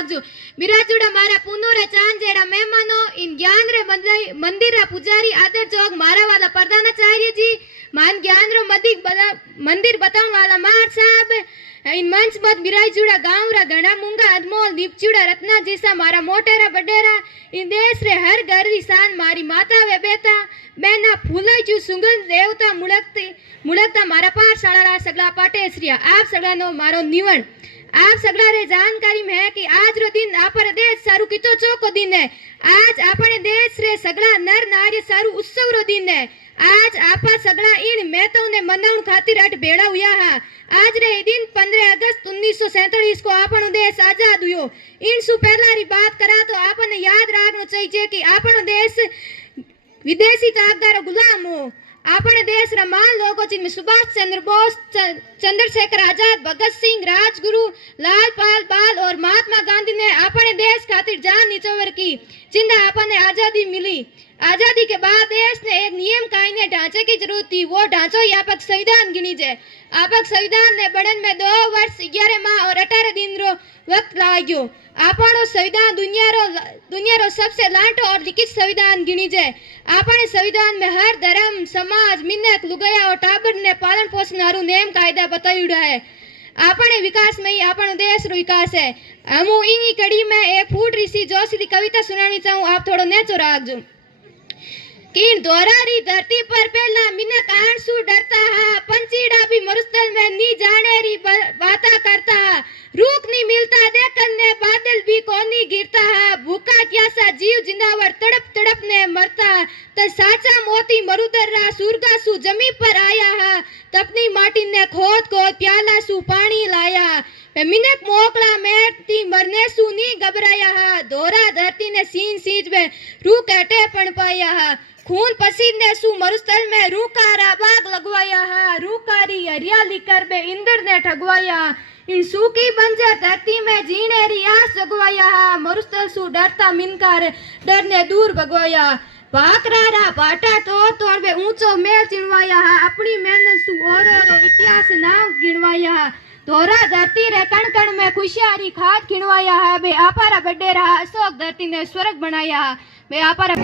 राखजो। बिराजुड़ा मारा पुनोरे चांद जेड़ा मेहमानो इन ज्ञान रे मंदिर रा पुजारी आदर जोग मारा वाला प्रधानाचार्य जी मान ज्ञान रो मंदिर बताउन वाला मार साहब इन मंच मत बिराजुड़ा गांव रा घना मूंगा अदमोल दीपचुड़ा रत्ना जैसा मारा मोटेरा बडेरा इन देश रे हर घर री शान मारी माता वे बेटा बेना फूला जू सुगंध देवता मुड़कता मारा पाठशाला रा सगला पाटेश्रिया आप सगला नो मारो निवण आप सगला रे जानकारी में है कि आज रो दिन आपरे देश सारू कितो चोको दिन है। आज अपने देश रे सगला नर नारी सारू उत्सव रो दिन है। आज आपा सगला इन मेहतो ने मनाउन खातिर अट भेड़ा हुआ है। आज रे दिन 15 अगस्त 1947 को आपनो देश आजाद हुयो। इन सु पहला री बात करा तो आपने याद रखना चाहिए कि आपनो देश विदेशी ताकतदार गुलाम हो। अपने देश रा महान लोगों जिनमें सुभाष चंद्र बोस, चंद्रशेखर आजाद, भगत सिंह, राजगुरु, लालपाल बाल और महात्मा गांधी ने अपने देश खातिर जान निचोवर की जिंदा अपने आजादी मिली। आजादी के बाद देश ने एक नियम कायने ढांचे की जरूरत थी। वो ढांचो यापक संविधान गिनी जाए। आपक संविधान ने बढ़न में 2 वर्ष 11 माह और 18 दिन रो वक्त लाग्यो। आपनो संविधान दुनिया रो सबसे लाटो और लिखित संविधान गिनी जाए। आपने संविधान में हर धर्म समाज मिन्नत लुगाया और टाबर ने पालन पोषण हारू नेम कायदा बतायुड़ा है। अपने विकास में ही अपनो देश रो विकास है। हमू इन कड़ी में एक फूट ऋषि जोशी की कविता सुनानी चाहूं, आप थोड़ो नेचो राखजो। कि दोरारी धरती पर पहला मिनक आंसू डरता है, पंचीड़ा भी मरुस्थल में नी जाने री बाता करता है, रूख नहीं मिलता देखन ने बादल भी कोनी गिरता है, भूखा प्यासा जीव जिंदावर तड़प तड़प ने मरता है, तो साचा मोती मरुदर रा सुरगा सु जमी पर आया है, तपनी माटी ने खोद खोद प्याला सु पानी लाया, मिनक मोकला मेरती मरने सु नी घबराया है, दोरा धरती ने सीन सींच में रूह कटे पण पाया है, खून पसीने सु मरुस्थल में रूकारा बाग लगवाया है, रूकारी हरियाली कर बे इंद्र ने ठगवाया, इन सूखी बंजर धरती में जीने री आस जगवाया है, मरुस्थल सु डरता मिनकार डर ने दूर भगवाया, भाकरारा भाटा तोड़ तोड़ बे ऊंचो मेल चिनवाया है, अपनी मेहनत सु और इतिहास नाम गिनवाया है, दोरा धरती रे कण कण में खुशियारी खाद खिनवाया है, बे आपारा बडेरा अशोक धरती ने स्वर्ग बनाया है, बे आपारा